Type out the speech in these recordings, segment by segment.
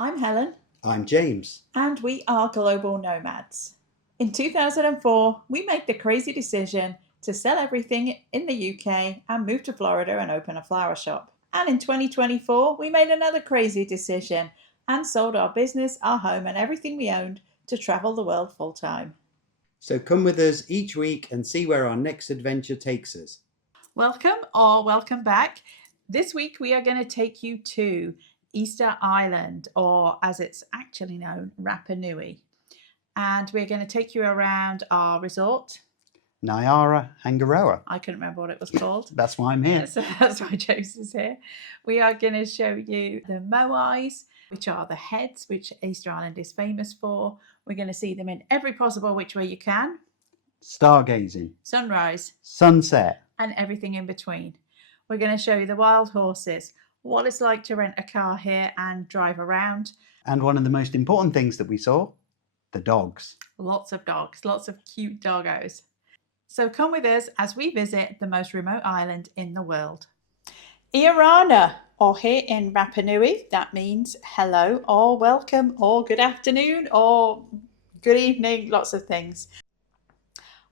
I'm Helen. I'm James. And we are global nomads. In 2004, we made the crazy decision to sell everything in the UK and move to Florida and open a flower shop. And in 2024, we made another crazy decision and sold our business, our home, and everything we owned to travel the world full time. So come with us each week and see where our next adventure takes us. Welcome or welcome back. This week we are going to take you to Easter Island, or as it's actually known, Rapa Nui. And we're going to take you around our resort. Nayara Hangaroa. I couldn't remember what it was called. That's why I'm here. So that's why James is here. We are going to show you the Moais, which are the heads, which Easter Island is famous for. We're going to see them in every possible which way you can. Stargazing. Sunrise. Sunset. And everything in between. We're going to show you the wild horses, what it's like to rent a car here and drive around. And one of the most important things that we saw, the dogs. Lots of dogs, lots of cute doggos. So come with us as we visit the most remote island in the world. Iorana, or here in Rapa Nui, that means hello or welcome or good afternoon or good evening, lots of things.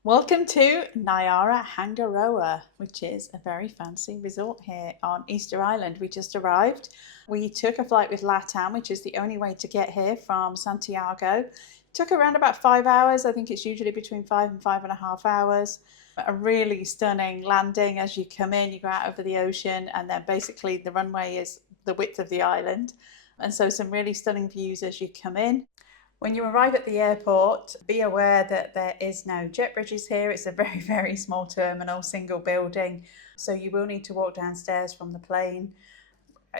Welcome to Nayara Hangaroa, which is a very fancy resort here on Easter Island. We just arrived. We took a flight with LATAM, which is the only way to get here from Santiago. It took around about 5 hours. I think it's usually between 5 and 5.5 hours. A really stunning landing. As you come in, you go out over the ocean, and then basically the runway is the width of the island. And so some really stunning views as you come in. When you arrive at the airport, be aware that there is no jet bridges here. It's a very, very small terminal, single building. So you will need to walk downstairs from the plane.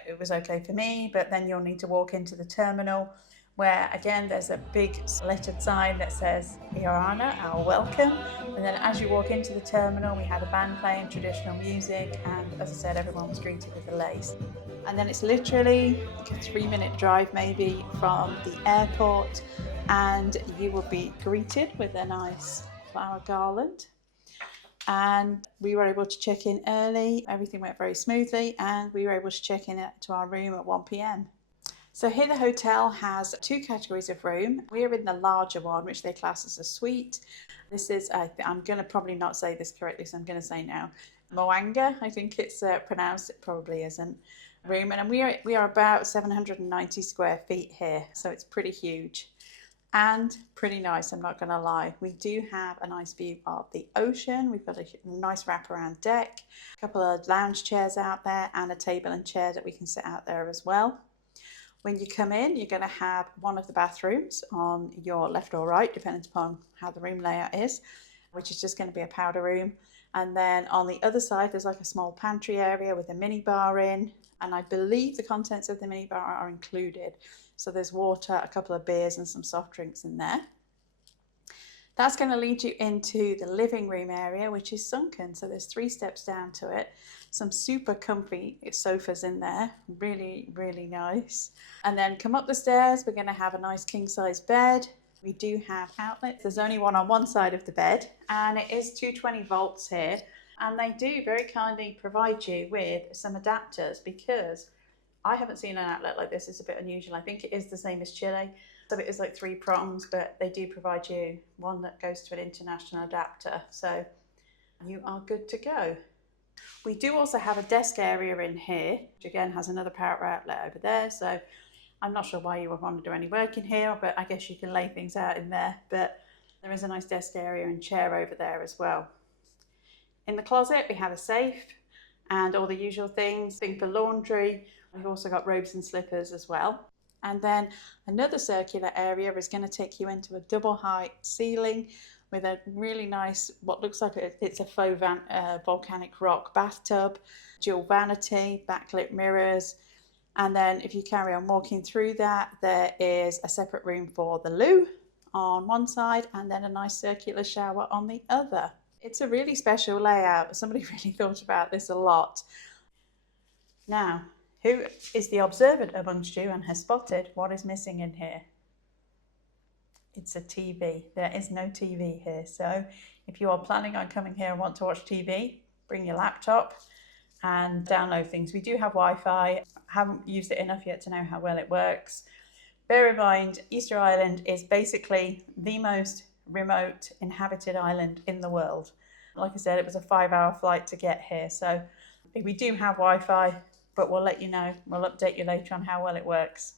It was okay for me, but then you'll need to walk into the terminal where, again, there's a big lettered sign that says Iorana, our welcome. And then as you walk into the terminal, we had a band playing traditional music. And as I said, everyone was greeted with a lace. And then it's literally like a 3-minute drive maybe from the airport, and you will be greeted with a nice flower garland. And we were able to check in early. Everything went very smoothly, and we were able to check in to our room at 1 p.m. So here the hotel has 2 categories of room. We are in the larger one, which they class as a suite. This is, I'm going to probably not say this correctly, so I'm going to say now, Maunga, I think it's pronounced. It probably isn't. Room, and we are about 790 square feet here, so it's pretty huge and pretty nice, I'm not going to lie. We do have a nice view of the ocean. We've got a nice wraparound deck, a couple of lounge chairs out there, and a table and chair that we can sit out there as well. When you come in, you're going to have one of the bathrooms on your left or right, depending upon how the room layout is, which is just going to be a powder room. And then on the other side, there's like a small pantry area with a mini bar in. And I believe the contents of the minibar are included. So there's water, a couple of beers and some soft drinks in there. That's going to lead you into the living room area, which is sunken. So there's 3 steps down to it. Some super comfy sofas in there. Really, really nice. And then come up the stairs. We're going to have a nice king size bed. We do have outlets. There's only one on one side of the bed, and it is 220 volts here. And they do very kindly provide you with some adapters, because I haven't seen an outlet like this. It's a bit unusual. I think it is the same as Chile. So it is like 3 prongs, but they do provide you one that goes to an international adapter. So you are good to go. We do also have a desk area in here, which again has another power outlet over there. So I'm not sure why you would want to do any work in here, but I guess you can lay things out in there. But there is a nice desk area and chair over there as well. In the closet, we have a safe and all the usual things, thing for laundry. We've also got robes and slippers as well. And then another circular area is going to take you into a double height ceiling with a really nice, what looks like it's a faux volcanic rock bathtub, dual vanity, backlit mirrors. And then if you carry on walking through that, there is a separate room for the loo on one side, and then a nice circular shower on the other. It's a really special layout. Somebody really thought about this a lot. Now, who is the observant amongst you and has spotted what is missing in here? It's a TV. There is no TV here. So if you are planning on coming here and want to watch TV, bring your laptop and download things. We do have Wi-Fi. I haven't used it enough yet to know how well it works. Bear in mind, Easter Island is basically the most remote inhabited island in the world. Like I said, it was a 5-hour flight to get here. So we do have Wi-Fi, but we'll let you know. We'll update you later on how well it works.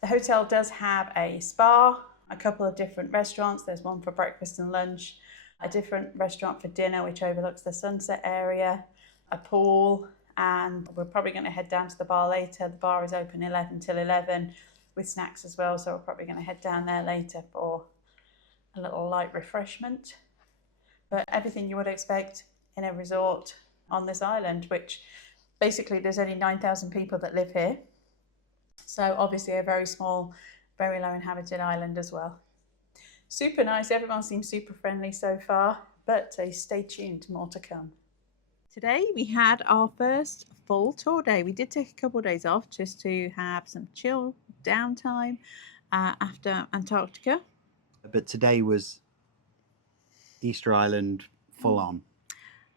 The hotel does have a spa, a couple of different restaurants. There's one for breakfast and lunch, a different restaurant for dinner, which overlooks the sunset area, a pool, and we're probably going to head down to the bar later. The bar is open 11 till 11 with snacks as well, so we're probably going to head down there later for a little light refreshment. But everything you would expect in a resort on this island, which basically there's only 9,000 people that live here. So obviously a very small, very low inhabited island as well. Super nice. Everyone seems super friendly so far, but stay tuned, more to come. Today we had our first full tour day. We did take a couple of days off just to have some chill downtime after Antarctica. But today was Easter Island full on.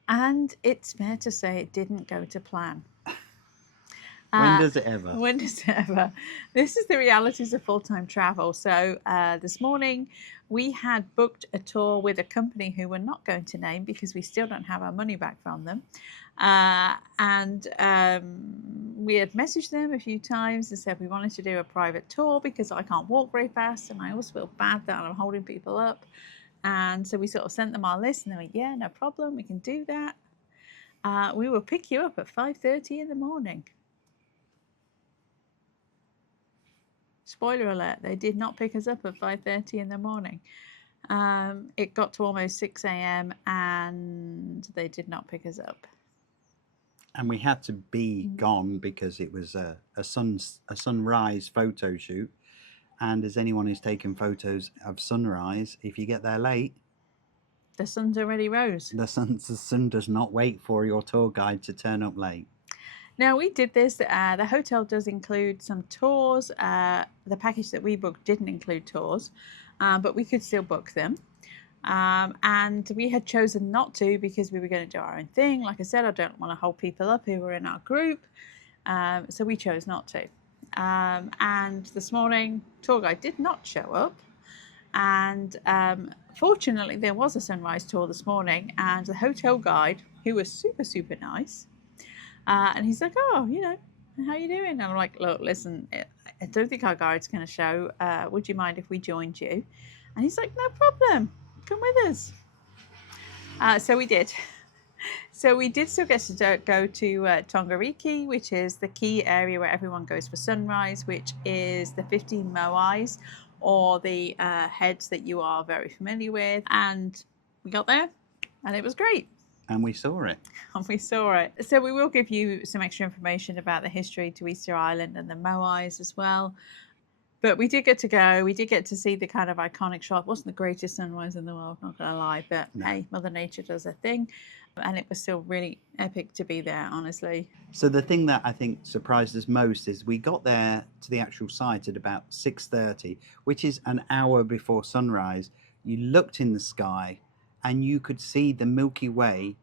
And it's fair to say it didn't go to plan. When does it ever? When does it ever? This is the realities of full-time travel. So this morning we had booked a tour with a company who we're not going to name because we still don't have our money back from them. We had messaged them a few times and said we wanted to do a private tour because I can't walk very fast and I always feel bad that I'm holding people up. And so we sort of sent them our list and they went, yeah, no problem, we can do that. We will pick you up at 5:30 in the morning. Spoiler alert, they did not pick us up at 5:30 in the morning. It got to almost 6 a.m. and they did not pick us up. And we had to be gone because it was a sunrise photo shoot. And as anyone who's taken photos of sunrise, if you get there late, the sun's already rose. The sun does not wait for your tour guide to turn up late. Now we did this, the hotel does include some tours. The package that we booked didn't include tours, but we could still book them. And we had chosen not to because we were going to do our own thing. Like I said, I don't want to hold people up who were in our group. So we chose not to. And this morning, tour guide did not show up. And fortunately, there was a sunrise tour this morning and the hotel guide, who was super, super nice, and he's like, oh, you know, how you doing? And I'm like, look, listen, I don't think our guide's going to show. Would you mind if we joined you? And he's like, no problem. Come with us. So we did. So we did still get to go to Tongariki, which is the key area where everyone goes for sunrise, which is the 15 Moais, or the heads that you are very familiar with. And we got there and it was great. And we saw it. And we saw it. So we will give you some extra information about the history to Easter Island and the Moais as well. But we did get to go. We did get to see the kind of iconic shot. It wasn't the greatest sunrise in the world, not going to lie. But no. Hey, Mother Nature does her thing. And it was still really epic to be there, honestly. So the thing that I think surprised us most is we got there to the actual site at about 6:30, which is an hour before sunrise. You looked in the sky and you could see the Milky Way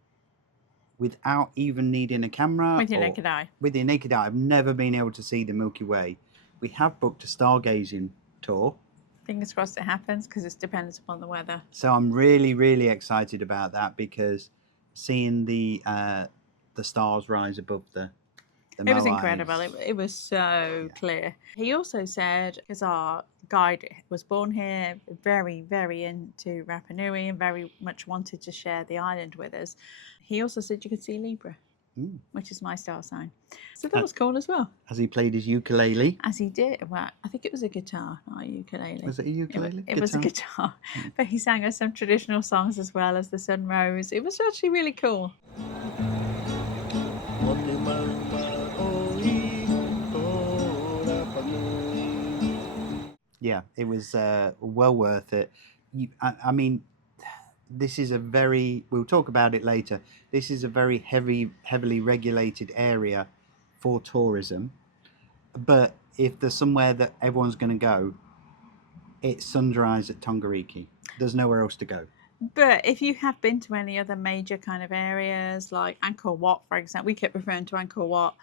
without even needing a camera. With your naked eye. With your naked eye. I've never been able to see the Milky Way. We have booked a stargazing tour. Fingers crossed it happens because it's dependent upon the weather. So I'm really, really excited about that because seeing the stars rise above the It was incredible. It was so clear. He also said, because our guide was born here, very, very into Rapa Nui and very much wanted to share the island with us. He also said you could see Libra, which is my star sign. So that was cool as well. As he played his ukulele? As he did. Well, I think it was a guitar, not a ukulele. Was it a ukulele? It was a guitar. But he sang us some traditional songs as well as the sun rose. It was actually really cool. Yeah, it was well worth it. I mean, this is a very, we'll talk about it later, this is a very heavily regulated area for tourism. But if there's somewhere that everyone's going to go, it's sunrise at Tongariki. There's nowhere else to go. But if you have been to any other major kind of areas like Angkor Wat, for example, we kept referring to Angkor Wat.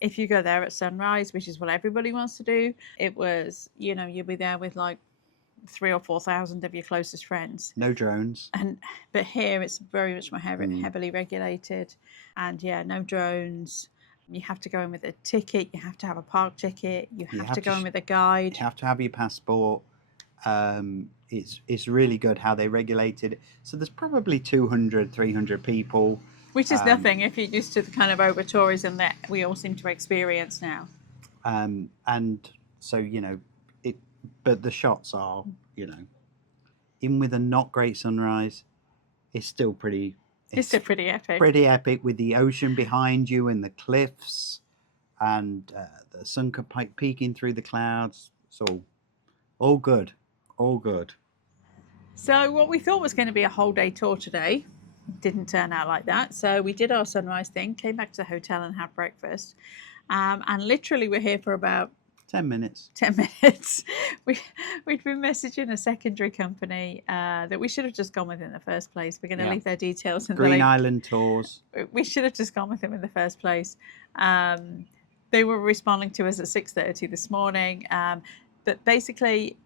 if you go there at sunrise, which is what everybody wants to do, it was, you'll be there with like 3,000 or 4,000 of your closest friends. No drones. But here it's very much more heavily regulated, and no drones. You have to go in with a ticket. You have to have a park ticket. You have to go in with a guide. You have to have your passport. It's really good how they regulated it. So there's probably 200, 300 people. Which is nothing if you're used to the kind of over tourism that we all seem to experience now. And so, but the shots are, even with a not great sunrise, it's still pretty... It's still pretty epic. Pretty epic with the ocean behind you and the cliffs and the sun peeking through the clouds. So all good. All good. So what we thought was going to be a whole day tour today didn't turn out like that. So we did our sunrise thing, came back to the hotel and had breakfast. And literally we're here for about 10 minutes. 10 minutes. We'd been messaging a secondary company that we should have just gone with in the first place. We're going to leave their details in Green Island Tours. We should have just gone with them in the first place. They were responding to us at 6:30 this morning. But basically,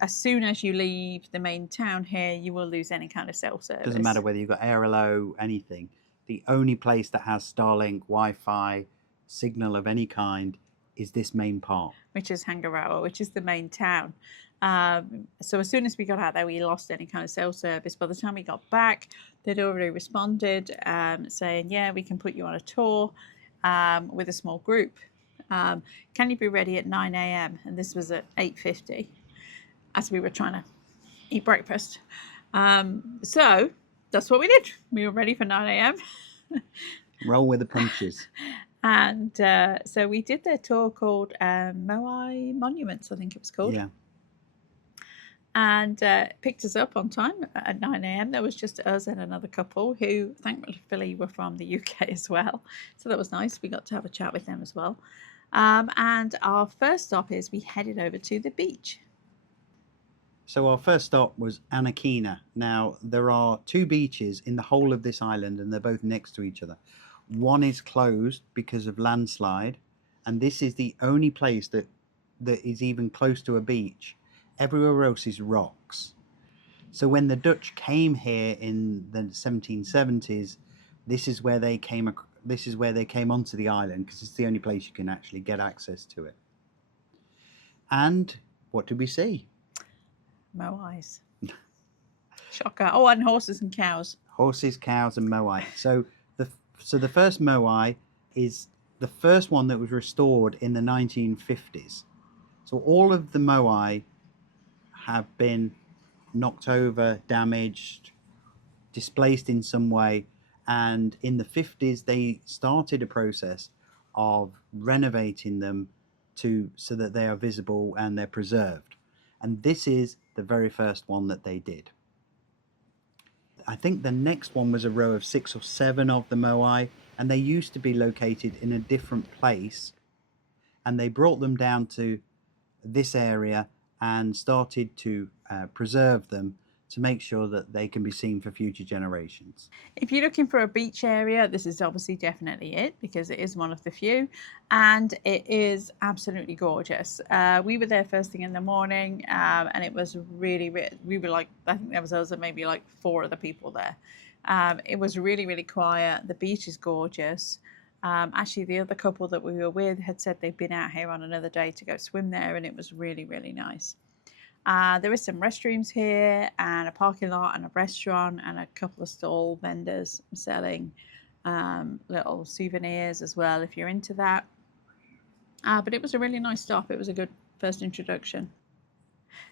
as soon as you leave the main town here, you will lose any kind of cell service. Doesn't matter whether you've got Airalo, anything. The only place that has Starlink, Wi-Fi, signal of any kind is this main part. Which is Hangaroa, which is the main town. So as soon as we got out there, we lost any kind of cell service. By the time we got back, they'd already responded saying, we can put you on a tour with a small group. Can you be ready at 9 a.m? And this was at 8:50 as we were trying to eat breakfast. So that's what we did. We were ready for 9 a.m. Roll with the punches. And so we did their tour called Moai Monuments, I think it was called. Yeah. And picked us up on time at 9 a.m. There was just us and another couple who thankfully were from the UK as well. So that was nice. We got to have a chat with them as well. And our first stop is we headed over to the beach. So our first stop was Anakina. Now, there are two beaches in the whole of this island, and they're both next to each other. One is closed because of landslide, and this is the only place that is even close to a beach. Everywhere else is rocks. So when the Dutch came here in the 1770s, this is where they came onto the island, because it's the only place you can actually get access to it. And what did we see? Moais. Shocker. Oh, and horses and cows. Horses, cows, and Moai. So the first Moai is the first one that was restored in the 1950s. So all of the Moai have been knocked over, damaged, displaced in some way. And in the 50s, they started a process of renovating them so that they are visible and they're preserved. And this is the very first one that they did. I think the next one was a row of 6 or 7 of the Moai, and they used to be located in a different place. And they brought them down to this area and started to preserve them to make sure that they can be seen for future generations. If you're looking for a beach area, this is obviously definitely it, because it is one of the few, and it is absolutely gorgeous. We were there first thing in the morning, and it was really, we were like, I think there was us and maybe like 4 other people there. It was really, really quiet. The beach is gorgeous. Actually, the other couple that we were with had said they'd been out here on another day to go swim there, and it was really, really nice. There is some restrooms here and a parking lot and a restaurant and a couple of stall vendors selling little souvenirs as well, if you're into that. But it was a really nice stop. It was a good first introduction.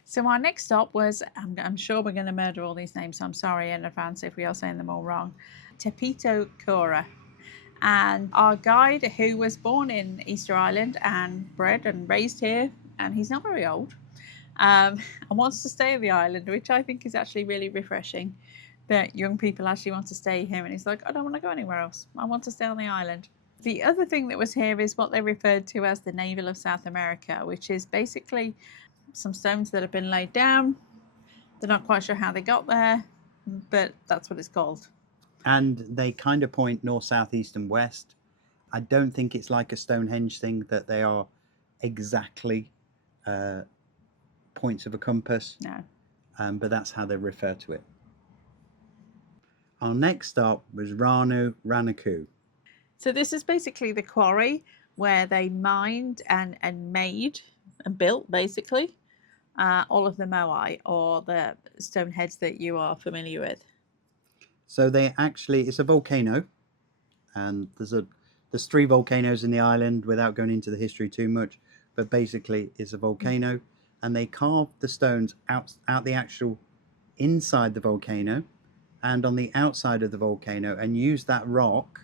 So our next stop was, I'm sure we're going to murder all these names, so I'm sorry in advance if we are saying them all wrong, Tepito Cora. And our guide, who was born in Easter Island and bred and raised here, and he's not very old, and wants to stay on the island, which I think is actually really refreshing, that young people actually want to stay here. And he's like, I don't want to go anywhere else. I want to stay on the island. The other thing that was here is what they referred to as the Navel of South America, which is basically some stones that have been laid down. They're not quite sure how they got there, but that's what it's called. And they kind of point north, south, east, and west. I don't think it's like a Stonehenge thing that they are exactly points of a compass. No. But that's how they refer to it. Our next stop was Ranu Ranaku. So this is basically the quarry where they mined and made and built basically all of the Moai, or the stone heads that you are familiar with. So it's a volcano, and there's 3 volcanoes in the island without going into the history too much, but basically it's a volcano, and they carved the stones out the actual inside the volcano and on the outside of the volcano, and used that rock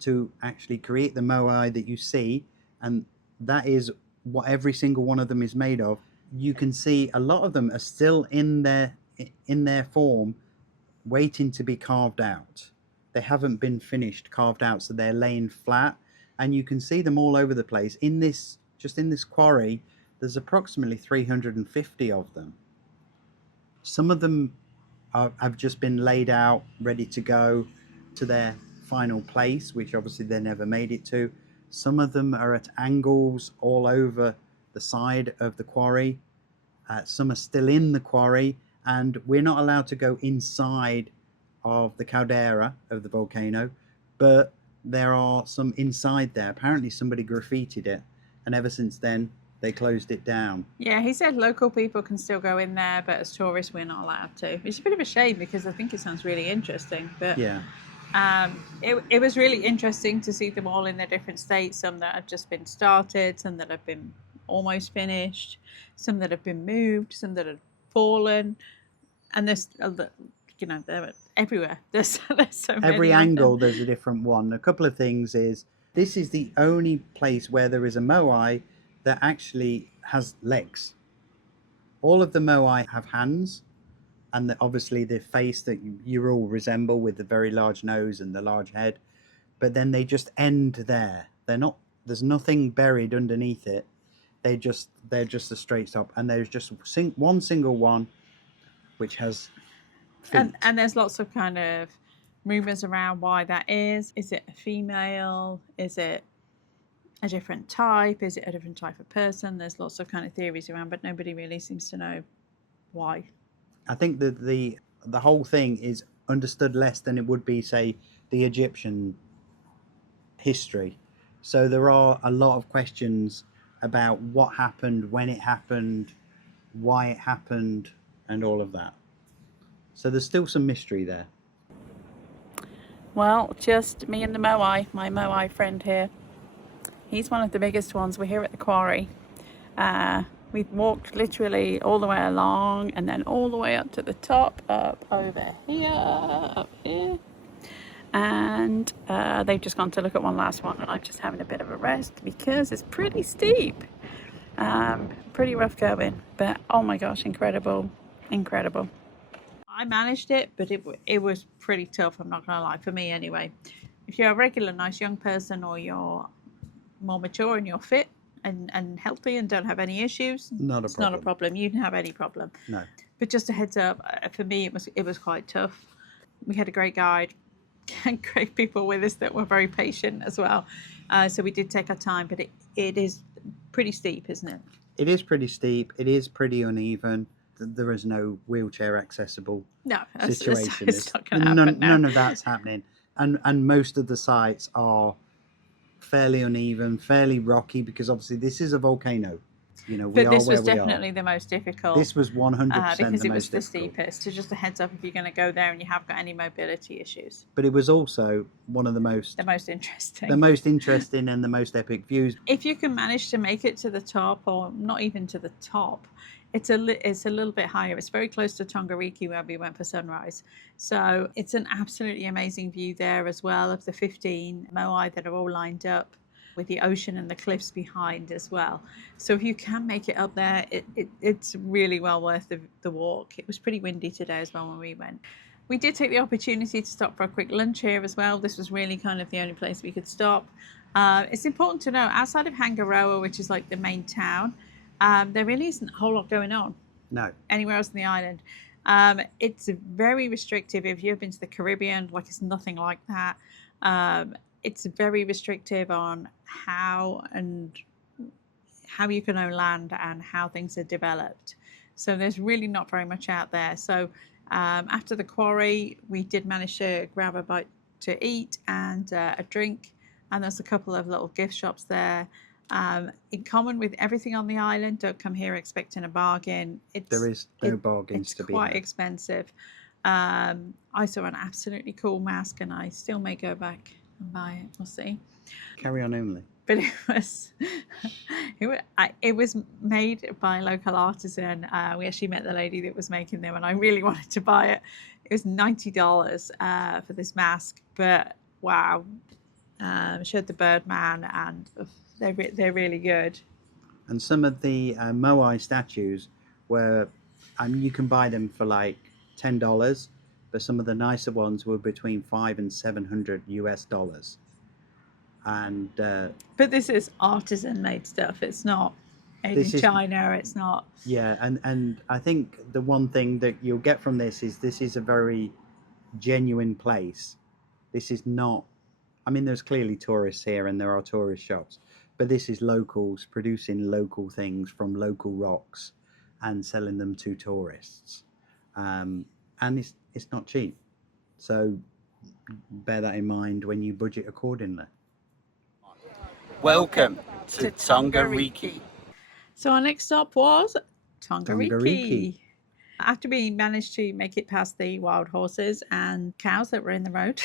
to actually create the Moai that you see, and that is what every single one of them is made of. You can see a lot of them are still in their form, waiting to be carved out. They haven't been finished carved out, so they're laying flat, and you can see them all over the place. In this quarry, there's approximately 350 of them. Some of them have just been laid out, ready to go to their final place, which obviously they never made it to. Some of them are at angles all over the side of the quarry. Some are still in the quarry, and we're not allowed to go inside of the caldera of the volcano, but there are some inside there. Apparently somebody graffitied it, and ever since then they closed it down. Yeah, he said local people can still go in there, but as tourists we're not allowed to. It's a bit of a shame because I think it sounds really interesting. But yeah, it was really interesting to see them all in their different states. Some that have just been started, some that have been almost finished, some that have been moved, some that have fallen, and there's they're everywhere. There's so many. Every angle there's a different one. A couple of things is this is the only place where there is a Moai that actually has legs. All of the Moai have hands, and obviously the face that you all resemble with the very large nose and the large head, but then they just end there. There's nothing buried underneath it. They're just a straight stop, and there's just one single one which has feet. And there's lots of kind of rumors around why that is. Is it a female? Is it a different type? Is it a different type of person? There's lots of kind of theories around, but nobody really seems to know why. I think that the whole thing is understood less than it would be, say, the Egyptian history. So there are a lot of questions about what happened, when it happened, why it happened, and all of that. So there's still some mystery there. Well, just me and the Moai, my Moai friend here. He's one of the biggest ones. We're here at the quarry. We've walked literally all the way along and then all the way up to the top, up here. And they've just gone to look at one last one, and I'm just having a bit of a rest because it's pretty steep. Pretty rough going, but oh my gosh, incredible. I managed it, but it was pretty tough, I'm not going to lie, for me anyway. If you're a regular nice young person, or you're more mature and you're fit and healthy and don't have any issues, it's not a problem. You didn't have any problem. No. But just a heads up, for me it was quite tough. We had a great guide and great people with us that were very patient as well. So we did take our time, but it is pretty steep, isn't it? It is pretty steep. It is pretty uneven. There is no wheelchair accessible situation. It's not going to happen now. None of that's happening. And most of the sites are fairly uneven, fairly rocky, because obviously this is a volcano. But this was definitely the most difficult. This was 100% because the it was the most difficult. steepest. So just a heads up if you're going to go there and you have got any mobility issues. But it was also one of the most interesting. The most interesting and the most epic views. If you can manage to make it to the top, or not even to the top, it's a little bit higher. It's very close to Tongariki where we went for sunrise. So it's an absolutely amazing view there as well of the 15 Moai that are all lined up, with the ocean and the cliffs behind as well. So if you can make it up there, it's really well worth the walk. It was pretty windy today as well when we went. We did take the opportunity to stop for a quick lunch here as well. This was really kind of the only place we could stop. It's important to know, outside of Hangaroa, which is like the main town, there really isn't a whole lot going on. No. Anywhere else in the island. It's very restrictive. If you've been to the Caribbean, like, it's nothing like that. it's very restrictive on how you can own land and how things are developed. So there's really not very much out there. So after the quarry, we did manage to grab a bite to eat and a drink, and there's a couple of little gift shops there. In common with everything on the island, don't come here expecting a bargain. There is no bargains to be had. It's quite expensive. I saw an absolutely cool mask, and I still may go back and buy it. We'll see. Carry on only. But it was made by a local artisan. We actually met the lady that was making them, and I really wanted to buy it. It was $90 for this mask, but wow, showed the Birdman, and they're really good. And some of the Moai statues were, you can buy them for like $10, but some of the nicer ones were between $500 and $700 US. And but this is artisan made stuff. It's not made in China. It's not. Yeah, and I think the one thing that you'll get from this is a very genuine place. This is not. I mean, there's clearly tourists here, and there are tourist shops, but this is locals producing local things from local rocks and selling them to tourists, and it's not cheap. So bear that in mind when you budget accordingly. Welcome to Tongariki. So our next stop was Tongariki. After we managed to make it past the wild horses and cows that were in the road,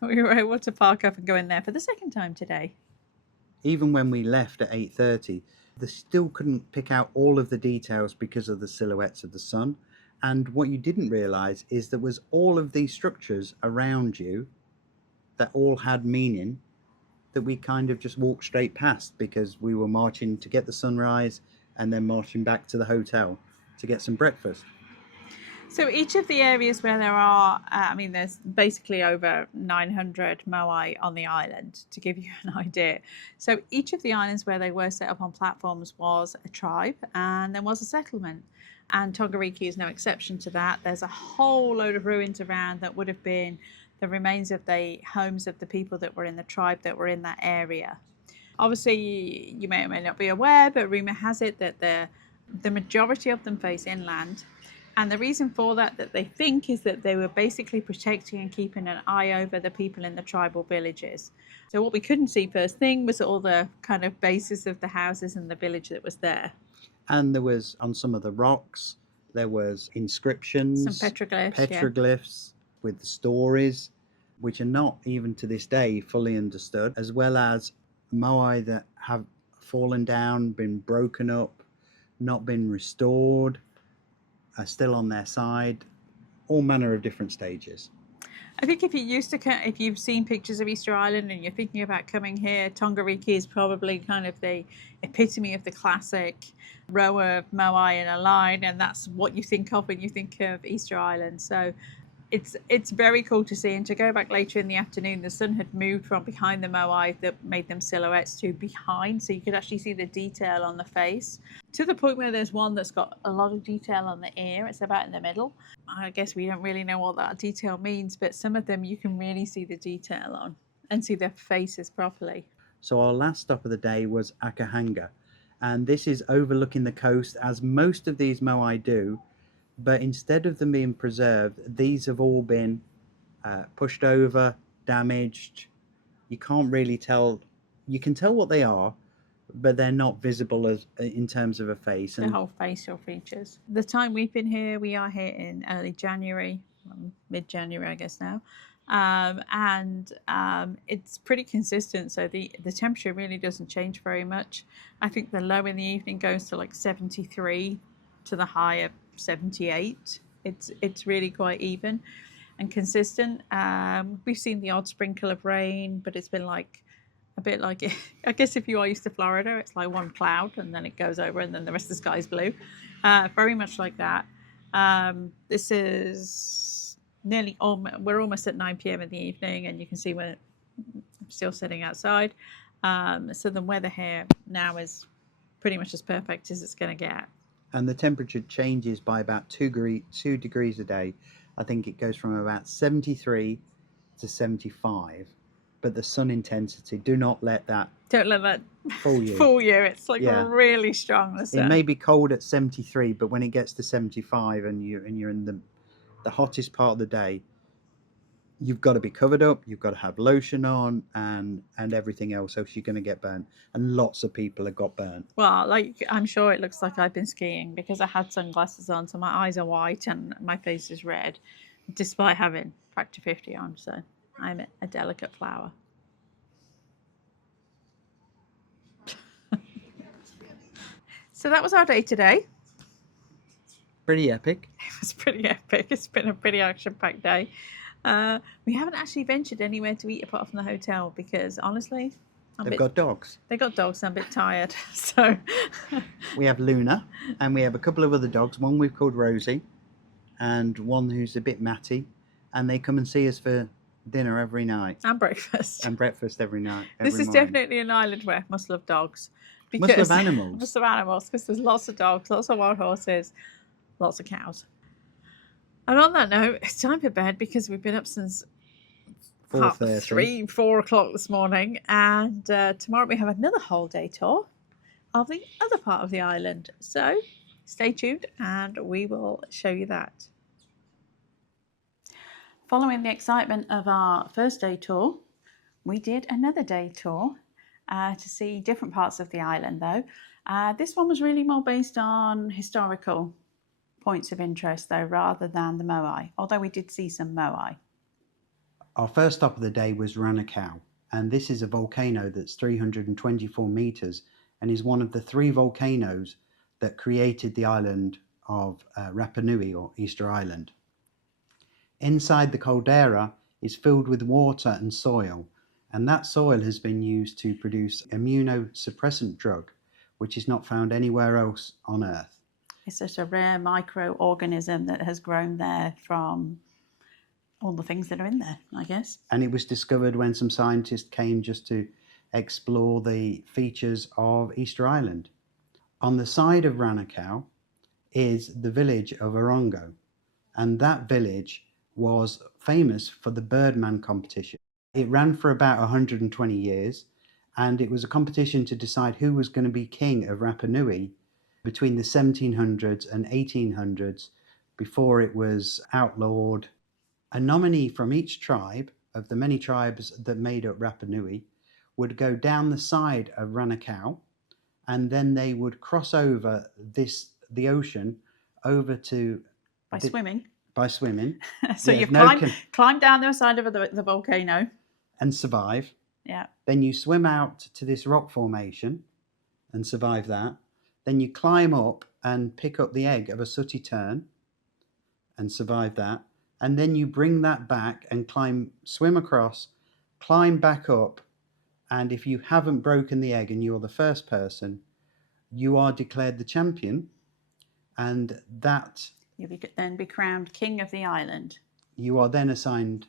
we were able to park up and go in there for the second time today. Even when we left at 8:30, they still couldn't pick out all of the details because of the silhouettes of the sun. And what you didn't realise is there was all of these structures around you that all had meaning, that we kind of just walked straight past because we were marching to get the sunrise and then marching back to the hotel to get some breakfast. So each of the areas where there are, there's basically over 900 Moai on the island, to give you an idea. So each of the islands where they were set up on platforms was a tribe, and there was a settlement. And Tongariki is no exception to that. There's a whole load of ruins around that would have been the remains of the homes of the people that were in the tribe that were in that area. Obviously, you may or may not be aware, but rumour has it that the majority of them face inland. And the reason for that they think is that they were basically protecting and keeping an eye over the people in the tribal villages. So what we couldn't see first thing was all the kind of bases of the houses and the village that was there. And there was, on some of the rocks, there was inscriptions. Some petroglyphs. Yeah. With the stories, which are not even to this day fully understood, as well as Moai that have fallen down, been broken up, not been restored, are still on their side, all manner of different stages. I think if you've seen pictures of Easter Island and you're thinking about coming here, Tongariki is probably kind of the epitome of the classic row of Moai in a line, and that's what you think of when you think of Easter Island. So it's very cool to see. And to go back later in the afternoon, the sun had moved from behind the Moai that made them silhouettes to behind, so you could actually see the detail on the face, to the point where there's one that's got a lot of detail on the ear. It's about in the middle. I guess we don't really know what that detail means, but some of them you can really see the detail on and see their faces properly. So our last stop of the day was Akahanga, and this is overlooking the coast, as most of these Moai do. But instead of them being preserved, these have all been pushed over, damaged. You can't really tell. You can tell what they are, but they're not visible as in terms of a face. The whole facial features. The time we've been here, we are here in early January, mid-January, I guess now. And it's pretty consistent. So the temperature really doesn't change very much. I think the low in the evening goes to like 73 to the high of 78. It's really quite even and consistent. We've seen the odd sprinkle of rain, but it's been like a bit like, I guess if you are used to Florida, it's like one cloud and then it goes over and then the rest of the sky is blue. Very much like that. This is we're almost at 9 p.m. in the evening, and you can see we're still sitting outside. So the weather here now is pretty much as perfect as it's going to get. And the temperature changes by about 2 degrees a day. I think it goes from about 73 to 75. but the sun intensity, do not let that Don't let that fool you. fool you. It's like Yeah. really strong. The It sun. may be cold at 73, but when it gets to 75 and you're in the hottest part of the day, you've got to be covered up, you've got to have lotion on and everything else, else you're going to get burnt. And lots of people have got burnt. Well, like, I'm sure it looks like I've been skiing because I had sunglasses on, so my eyes are white and my face is red, despite having factor 50 on. So I'm a delicate flower. So that was our day today. Pretty epic. It was pretty epic. It's been a pretty action-packed day. We haven't actually ventured anywhere to eat apart from the hotel because, honestly, They've got dogs. They got dogs. I'm a bit tired. So we have Luna, and we have a couple of other dogs. One we've called Rosie, and one who's a bit matty, and they come and see us for dinner every night and breakfast. And breakfast every night. This is morning. Definitely an island where must love dogs. Must love animals. Must love animals because there's lots of dogs, lots of wild horses, lots of cows. And on that note, it's time for bed because we've been up since 4 o'clock this morning, and tomorrow we have another whole day tour of the other part of the island. So stay tuned and we will show you that. Following the excitement of our first day tour, we did another day tour to see different parts of the island though. This one was really more based on historical points of interest though, rather than the Moai, although we did see some Moai. Our first stop of the day was Ranakau, and this is a volcano that's 324 meters and is one of the 3 volcanoes that created the island of Rapa Nui, or Easter Island. Inside the caldera is filled with water and soil, and that soil has been used to produce immunosuppressant drug, which is not found anywhere else on Earth. It's just a rare microorganism that has grown there from all the things that are in there, I guess. And it was discovered when some scientists came just to explore the features of Easter Island. On the side of Ranakau is the village of Orongo, and that village was famous for the Birdman competition. It ran for about 120 years, and it was a competition to decide who was going to be king of Rapa Nui between the 1700s and 1800s, before it was outlawed. A nominee from each tribe, of the many tribes that made up Rapa Nui, would go down the side of Ranakau, and then they would cross over the ocean over to... swimming. By swimming. So you climb down the side of the volcano. And survive. Yeah. Then you swim out to this rock formation and survive that. Then you climb up and pick up the egg of a sooty tern and survive that. And then you bring that back and swim across, climb back up. And if you haven't broken the egg and you're the first person, you are declared the champion. And that... You would then be crowned king of the island. You are then assigned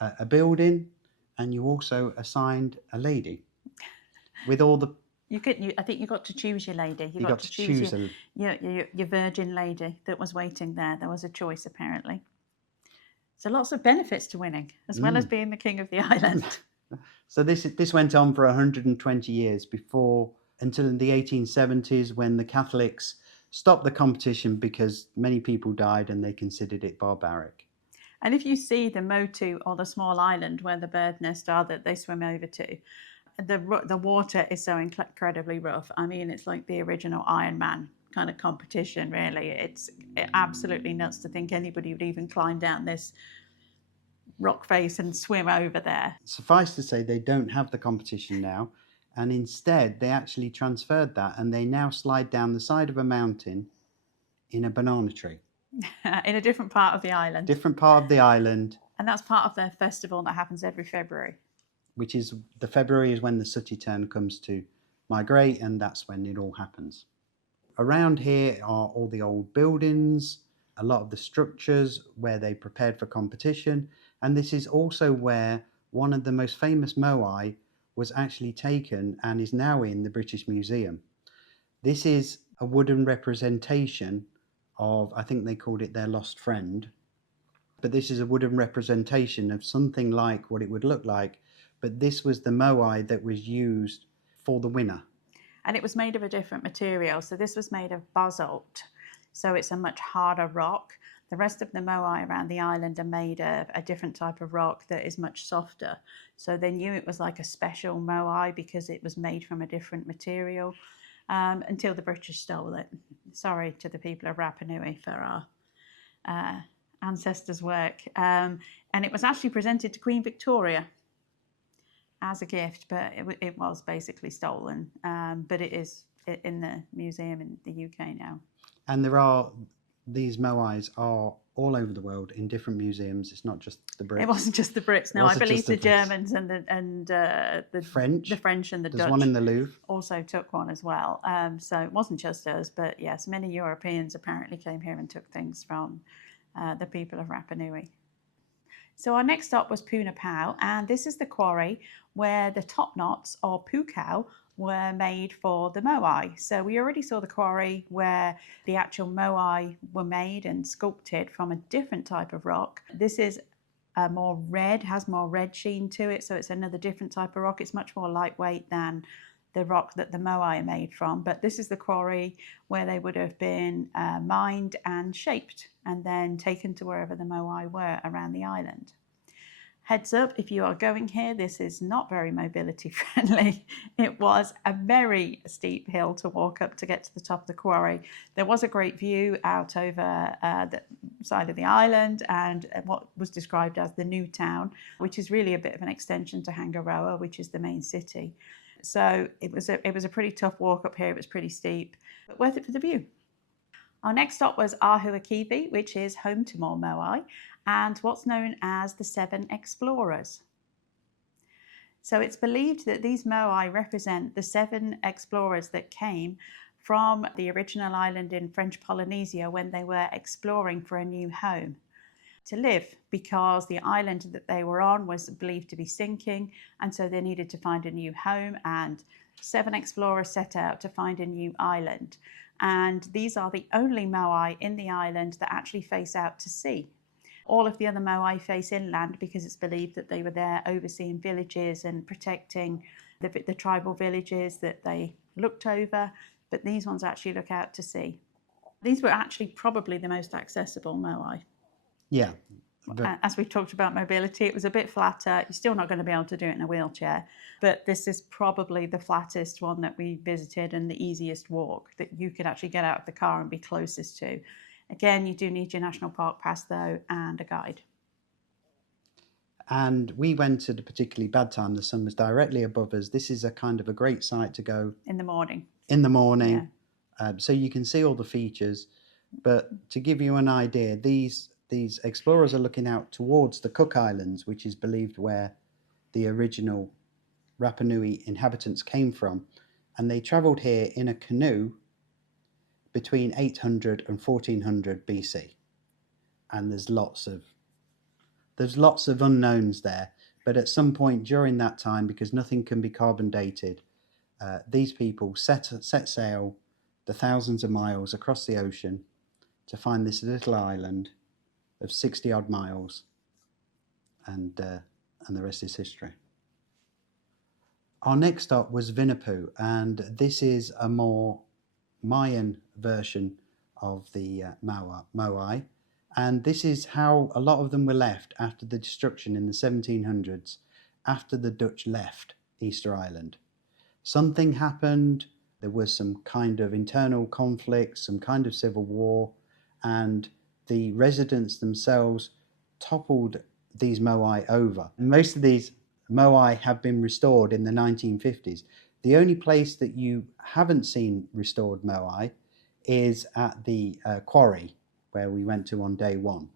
a building, and you also assigned a lady with all the... I think you got to choose your lady. You got to choose your virgin lady that was waiting there. There was a choice, apparently. So lots of benefits to winning, as well as being the king of the island. So this went on for 120 years until the 1870s, when the Catholics stopped the competition because many people died and they considered it barbaric. And if you see the Motu, or the small island where the bird nest are that they swim over to, the water is so incredibly rough. I mean, it's like the original Iron Man kind of competition, really. It's absolutely nuts to think anybody would even climb down this rock face and swim over there. Suffice to say, they don't have the competition now, and instead they actually transferred that, and they now slide down the side of a mountain in a banana tree. In a different part of the island. Different part of the island. And that's part of their festival that happens every February. Which is, February is when the sooty tern comes to migrate, and that's when it all happens. Around here are all the old buildings, a lot of the structures where they prepared for competition, and this is also where one of the most famous Moai was actually taken and is now in the British Museum. This is a wooden representation of, I think they called it their lost friend, but this is a wooden representation of something like what it would look like but this was the moai that was used for the winner. And it was made of a different material. So this was made of basalt. So it's a much harder rock. The rest of the moai around the island are made of a different type of rock that is much softer. So they knew it was like a special moai because it was made from a different material, until the British stole it. Sorry to the people of Rapa Nui for our ancestors' work. And it was actually presented to Queen Victoria as a gift, but it was basically stolen. But it is in the museum in the UK now. And these moais are all over the world in different museums. It's not just the Brits. It wasn't just the Brits. No, I believe the Germans and the French. the French and the There's Dutch. one in the Louvre. Also took one as well. So it wasn't just us, but yes, many Europeans apparently came here and took things from the people of Rapa Nui. So our next stop was Punapau, and this is the quarry where the top knots, or pukau, were made for the moai. So we already saw the quarry where the actual moai were made and sculpted from a different type of rock. This is more red, has more red sheen to it, so it's another different type of rock. It's much more lightweight than the rock that the moai are made from, but this is the quarry where they would have been mined and shaped and then taken to wherever the moai were around the island. Heads up, if you are going here, this is not very mobility friendly. It was a very steep hill to walk up to get to the top of the quarry. There was a great view out over the side of the island and what was described as the new town, which is really a bit of an extension to Hangaroa, which is the main city. So it was a pretty tough walk up here. It was pretty steep, but worth it for the view. Our next stop was Ahuakivi, which is home to more moai, and what's known as the Seven Explorers. So it's believed that these moai represent the 7 explorers that came from the original island in French Polynesia when they were exploring for a new home to live, because the island that they were on was believed to be sinking, and so they needed to find a new home, and 7 explorers set out to find a new island. And these are the only moai in the island that actually face out to sea. All of the other moai face inland because it's believed that they were there overseeing villages and protecting the tribal villages that they looked over, but these ones actually look out to sea. These were actually probably the most accessible moai. Yeah. As we talked about mobility, it was a bit flatter. You're still not going to be able to do it in a wheelchair, but this is probably the flattest one that we visited and the easiest walk that you could actually get out of the car and be closest to. Again, you do need your national park pass though and a guide. And we went at a particularly bad time. The sun was directly above us. This is a kind of a great site to go in the morning. Yeah. So you can see all the features. But to give you an idea, these explorers are looking out towards the Cook Islands, which is believed where the original Rapa Nui inhabitants came from. And they travelled here in a canoe between 800 and 1400 BC. And there's lots of unknowns there. But at some point during that time, because nothing can be carbon dated, these people set sail the thousands of miles across the ocean to find this little island of 60 odd miles, and the rest is history. Our next stop was Vinapu, and this is a more Mayan version of the moai, and this is how a lot of them were left after the destruction in the 1700s, after the Dutch left Easter Island. Something happened, there was some kind of internal conflict, some kind of civil war, and the residents themselves toppled these moai over. And most of these moai have been restored in the 1950s. The only place that you haven't seen restored moai is at the quarry where we went to on day 1.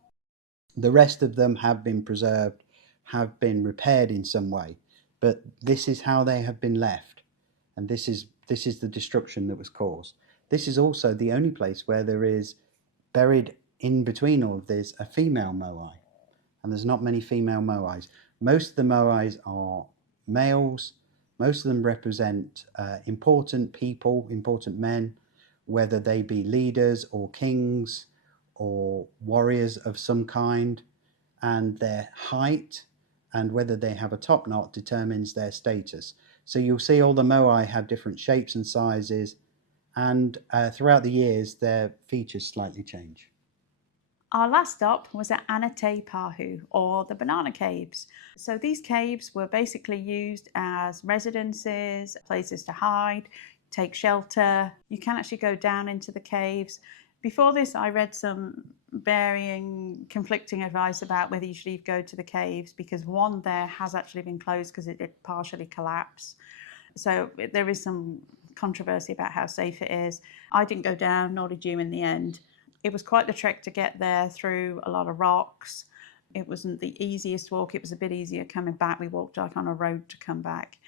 The rest of them have been preserved, have been repaired in some way, but this is how they have been left, and this is the destruction that was caused. This is also the only place where there is buried in between all of this a female moai, and there's not many female moais. Most of the moais are males. Most of them represent important people, important men, whether they be leaders or kings or warriors of some kind, and their height and whether they have a top knot determines their status. So you'll see all the moai have different shapes and sizes, and throughout the years their features slightly change. Our last stop was at Anate Pahu, or the Banana Caves. So these caves were basically used as residences, places to hide, take shelter. You can actually go down into the caves. Before this, I read some varying, conflicting advice about whether you should even go to the caves, because one there has actually been closed because it did partially collapse. So there is some controversy about how safe it is. I didn't go down, nor did you in the end. It was quite the trek to get there through a lot of rocks. It wasn't the easiest walk. It was a bit easier coming back. We walked like on a road to come back.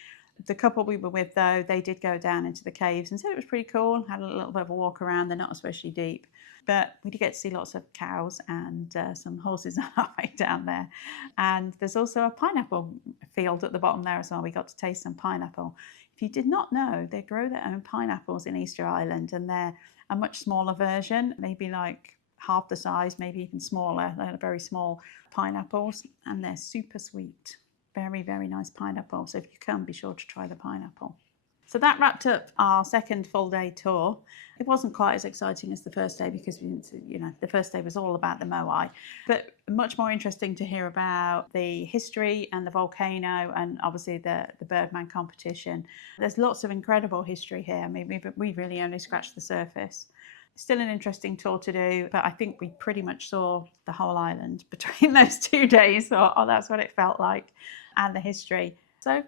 The couple we were with, though, they did go down into the caves and said it was pretty cool. Had a little bit of a walk around. They're not especially deep. But we did get to see lots of cows and some horses on our way down there. And there's also a pineapple field at the bottom there as well. We got to taste some pineapple. If you did not know, they grow their own pineapples in Easter Island, and they're a much smaller version, maybe like half the size, maybe even smaller. They're very small pineapples, and they're super sweet. Very, very nice pineapple. So if you come, be sure to try the pineapple. So that wrapped up our second full day tour. It wasn't quite as exciting as the first day because the first day was all about the Moai, but much more interesting to hear about the history and the volcano, and obviously the Birdman competition. There's lots of incredible history here. I mean, we've really only scratched the surface. Still an interesting tour to do, but I think we pretty much saw the whole island between those 2 days, or that's what it felt like, and the history. So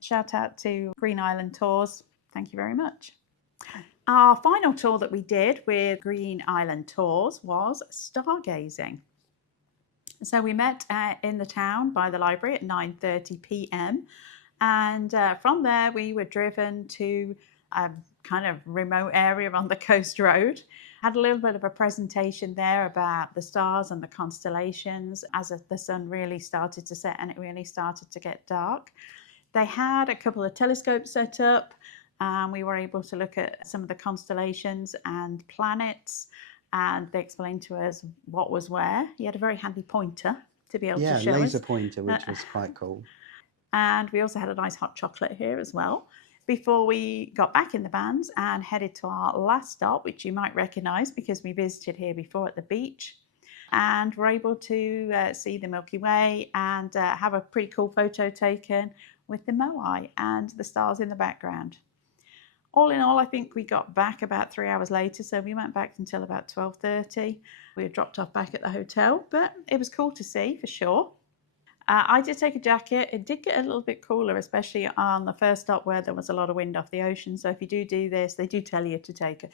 shout out to Green Island Tours. Thank you very much. Our final tour that we did with Green Island Tours was stargazing. So we met in the town by the library at 9:30 p.m. And from there we were driven to a kind of remote area on the coast road. Had a little bit of a presentation there about the stars and the constellations as the sun really started to set and it really started to get dark. They had a couple of telescopes set up. We were able to look at some of the constellations and planets, and they explained to us what was where. He had a very handy pointer to be able to show us. Yeah, laser pointer, which was quite cool. And we also had a nice hot chocolate here as well, before we got back in the vans and headed to our last stop, which you might recognise because we visited here before at the beach. And we're able to see the Milky Way and have a pretty cool photo taken with the Moai and the stars in the background. All in all, I think we got back about 3 hours later, so we went back until about 12:30. We were dropped off back at the hotel, but it was cool to see for sure. I did take a jacket. It did get a little bit cooler, especially on the first stop where there was a lot of wind off the ocean. So if you do this, they do tell you to take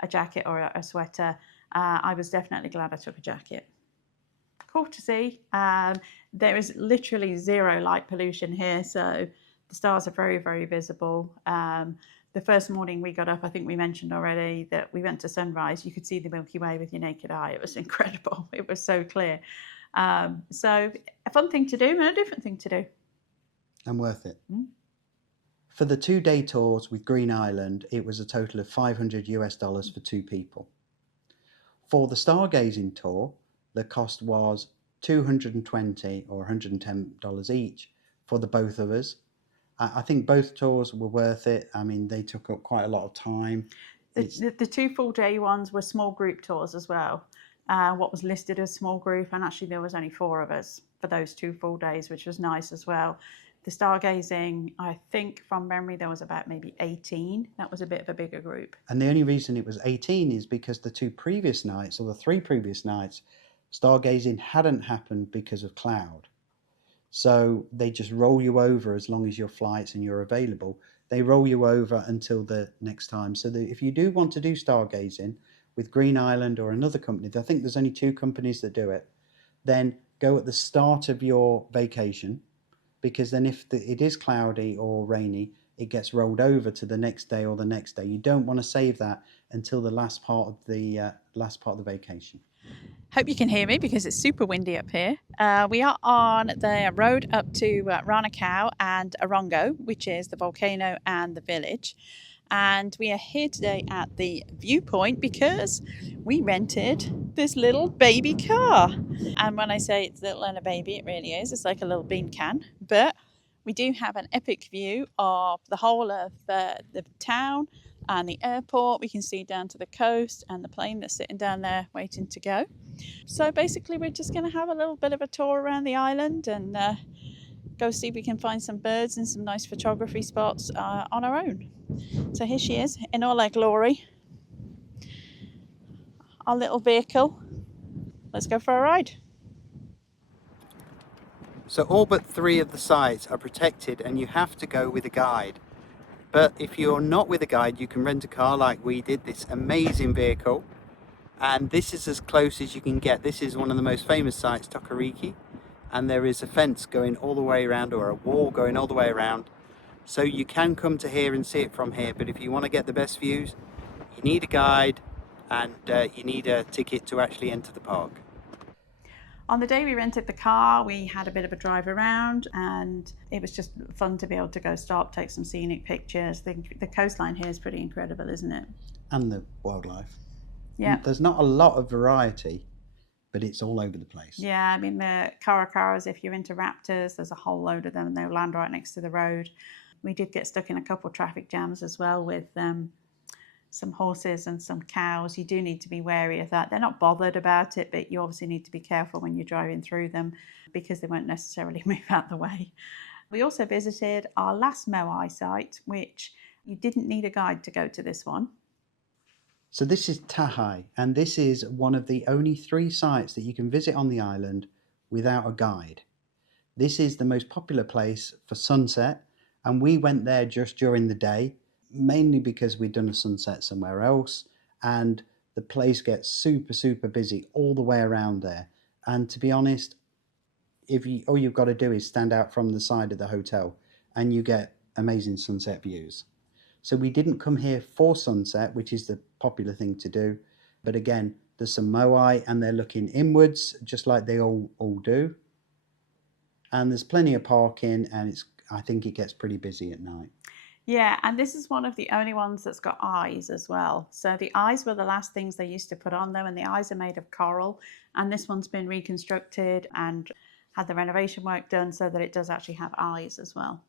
a jacket or a sweater. I was definitely glad I took a jacket. Cool to see. There is literally zero light pollution here, so the stars are very, very visible. The first morning we got up, I think we mentioned already that we went to sunrise. You could see the Milky Way with your naked eye. It was incredible. It was so clear. So a fun thing to do and a different thing to do. And worth it. For the 2-day tours with Green Island, it was a total of $500 for 2 people. For the stargazing tour, the cost was $220 or $110 each for the both of us. I think both tours were worth it. I mean, they took up quite a lot of time. The 2 full day ones were small group tours as well. What was listed as small group, and actually there was only 4 of us for those 2 full days, which was nice as well. The stargazing, I think from memory there was about maybe 18. That was a bit of a bigger group. And the only reason it was 18 is because the 2 previous nights, or the 3 previous nights, stargazing hadn't happened because of cloud. So they just roll you over as long as your flights and you're available. They roll you over until the next time. So that if you do want to do stargazing with Green Island or another company, I think there's only 2 companies that do it, then go at the start of your vacation, because then if it is cloudy or rainy, it gets rolled over to the next day or the next day. You don't want to save that until the last part of the vacation. Hope you can hear me because it's super windy up here. We are on the road up to Ranakau and Orongo, which is the volcano and the village. And we are here today at the viewpoint because we rented this little baby car. And when I say it's little and a baby, it really is. It's like a little bean can. But we do have an epic view of the whole of the town and the airport. We can see down to the coast and the plane that's sitting down there waiting to go. So basically, we're just going to have a little bit of a tour around the island and go see if we can find some birds and some nice photography spots on our own. So here she is in all her glory. Our little vehicle. Let's go for a ride. So all but 3 of the sites are protected and you have to go with a guide. But if you're not with a guide, you can rent a car like we did, this amazing vehicle. And this is as close as you can get. This is one of the most famous sites, Tongariki. And there is a fence going all the way around, or a wall going all the way around. So you can come to here and see it from here. But if you want to get the best views, you need a guide and you need a ticket to actually enter the park. On the day we rented the car, we had a bit of a drive around and it was just fun to be able to go stop, take some scenic pictures. The coastline here is pretty incredible, isn't it? And the wildlife. Yeah. There's not a lot of variety, but it's all over the place. Yeah, I mean, the caracaras, if you're into raptors, there's a whole load of them and they'll land right next to the road. We did get stuck in a couple of traffic jams as well with some horses and some cows. You do need to be wary of that. They're not bothered about it, but you obviously need to be careful when you're driving through them because they won't necessarily move out the way. We also visited our last Moai site, which you didn't need a guide to go to this one. So this is Tahai, and this is one of the only 3 sites that you can visit on the island without a guide. This is the most popular place for sunset, and we went there just during the day, mainly because we'd done a sunset somewhere else, and the place gets super busy all the way around there. And to be honest, all you've got to do is stand out from the side of the hotel and you get amazing sunset views. So we didn't come here for sunset, which is the popular thing to do, but again, there's some Moai and they're looking inwards just like they all do, and there's plenty of parking, and I think it gets pretty busy at night. Yeah, and this is one of the only ones that's got eyes as well. So the eyes were the last things they used to put on them, and the eyes are made of coral. And this one's been reconstructed and had the renovation work done so that it does actually have eyes as well.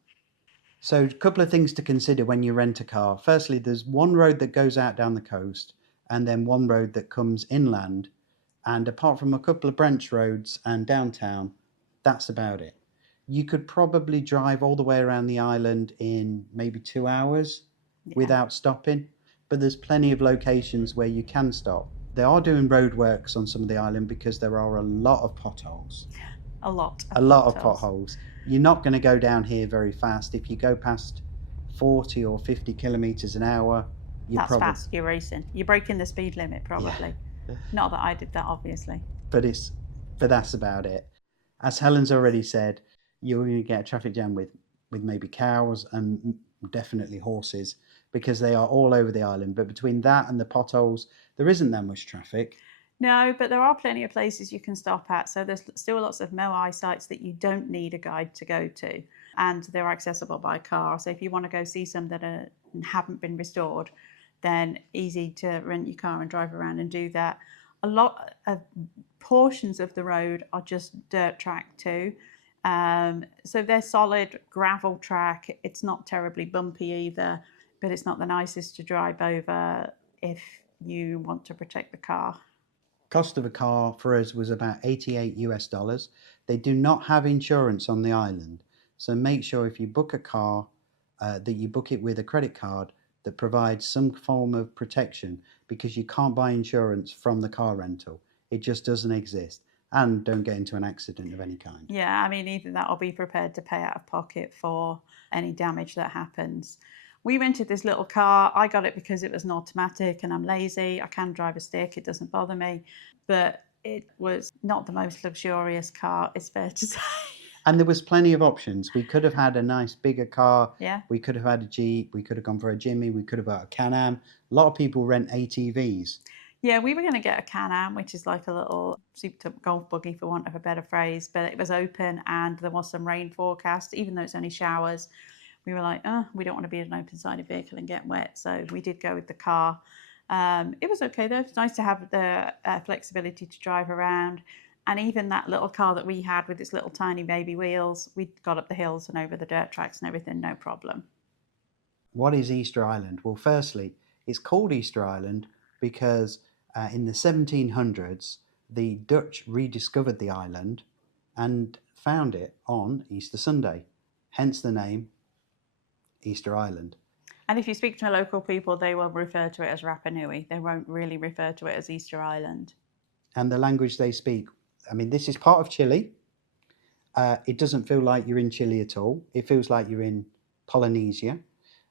So a couple of things to consider when you rent a car. Firstly, there's one road that goes out down the coast and then one road that comes inland. And apart from a couple of branch roads and downtown, that's about it. You could probably drive all the way around the island in maybe 2 hours without stopping, but there's plenty of locations where you can stop. They are doing roadworks on some of the island because there are a lot of potholes. A lot of potholes. You're not going to go down here very fast. If you go past 40 or 50 kilometers an hour, that's fast. You're racing. You're breaking the speed limit probably. Yeah. Not that I did that, obviously. But that's about it. As Helen's already said, you're going to get a traffic jam with maybe cows and definitely horses because they are all over the island. But between that and the potholes, there isn't that much traffic. No, but there are plenty of places you can stop at. So there's still lots of Moai sites that you don't need a guide to go to, and they're accessible by car. So if you want to go see some that haven't been restored, then easy to rent your car and drive around and do that. A lot of portions of the road are just dirt track too. So they're solid gravel track. It's not terribly bumpy either, but it's not the nicest to drive over if you want to protect the car. Cost of a car for us was about $88. They do not have insurance on the island, so make sure if you book a car that you book it with a credit card that provides some form of protection, because you can't buy insurance from the car rental. It just doesn't exist. And don't get into an accident of any kind. Yeah, I mean, either that or be prepared to pay out of pocket for any damage that happens. We rented this little car. I got it because it was an automatic and I'm lazy. I can drive a stick, it doesn't bother me. But it was not the most luxurious car, it's fair to say. And there was plenty of options. We could have had a nice bigger car. Yeah. We could have had a Jeep. We could have gone for a Jimmy. We could have got a Can-Am. A lot of people rent ATVs. Yeah, we were going to get a Can-Am, which is like a little souped-up golf buggy, for want of a better phrase. But it was open and there was some rain forecast, even though it's only showers. We were like, we don't want to be in an open-sided vehicle and get wet. So we did go with the car. It was okay though. It's nice to have the flexibility to drive around. And even that little car that we had with its little tiny baby wheels, we got up the hills and over the dirt tracks and everything, no problem. What is Easter Island? Well, firstly, it's called Easter Island because in the 1700s, the Dutch rediscovered the island and found it on Easter Sunday, hence the name Easter Island. And if you speak to local people, they will refer to it as Rapa Nui. They won't really refer to it as Easter Island. And the language they speak, I mean, this is part of Chile. It doesn't feel like you're in Chile at all. It feels like you're in Polynesia,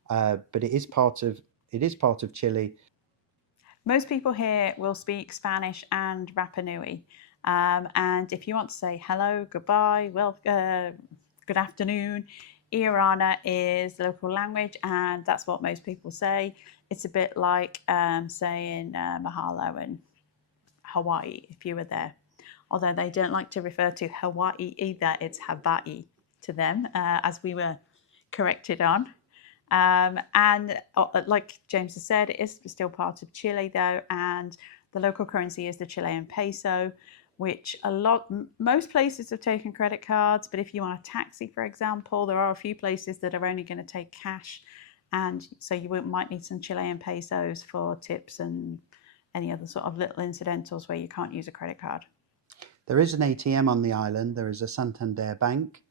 but it is part of Chile. Most people here will speak Spanish and Rapa Nui. And if you want to say hello, goodbye, well, good afternoon, Iorana is the local language, and that's what most people say. It's a bit like saying mahalo in Hawaii if you were there. Although they don't like to refer to Hawaii either, it's Hawaii to them, as we were corrected on. And like James has said, it is still part of Chile though, and the local currency is the Chilean peso, which most places have taken credit cards, but if you want a taxi, for example, there are a few places that are only going to take cash, and so you might need some Chilean pesos for tips and any other sort of little incidentals where you can't use a credit card. There is an ATM on the island. There is a Santander Bank.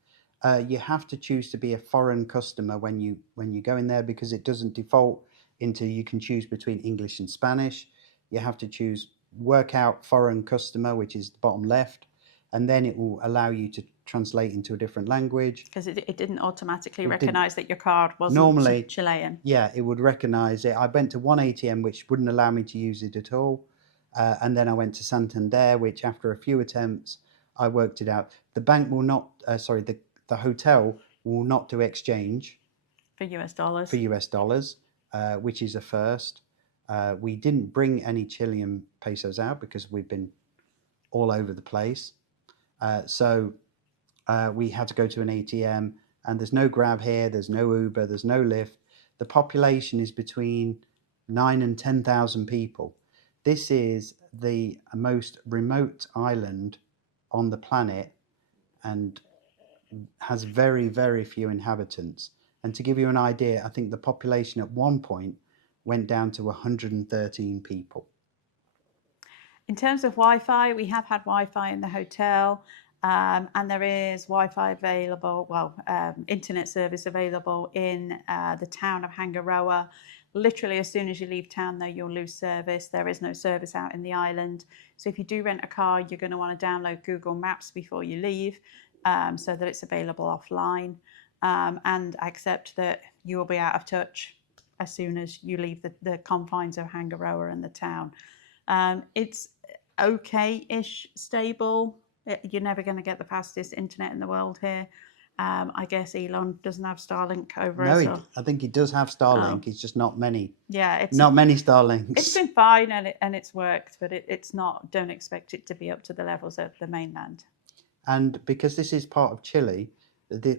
You have to choose to be a foreign customer when you go in there because it doesn't default into you can choose between English and Spanish. You have to choose work out foreign customer, which is the bottom left, and then it will allow you to translate into a different language. Because it didn't automatically recognise that your card wasn't normally Chilean. Yeah, it would recognise it. I went to one ATM which wouldn't allow me to use it at all, and then I went to Santander, which after a few attempts I worked it out. The bank will not, the hotel will not do exchange for US dollars. Which is a first. We didn't bring any Chilean pesos out because we've been all over the place. So we had to go to an ATM, and there's no Grab here, there's no Uber, there's no Lyft. The population is between 9,000 and 10,000 people. This is the most remote island on the planet and has very, very few inhabitants. And to give you an idea, I think the population at one point went down to 113 people. In terms of Wi-Fi, we have had Wi-Fi in the hotel, and there is Wi-Fi available, internet service available in the town of Hangaroa. Literally, as soon as you leave town, though, you'll lose service. There is no service out in the island. So if you do rent a car, you're going to want to download Google Maps before you leave, so that it's available offline, and accept that you will be out of touch as soon as you leave the confines of Hangaroa and the town. It's okay-ish stable. You're never going to get the fastest internet in the world here. I guess Elon doesn't have Starlink over us. No, I think he does have Starlink. It's just not many. Yeah, not many Starlinks. It's been fine and it's worked, but it's not. Don't expect it to be up to the levels of the mainland. And because this is part of Chile,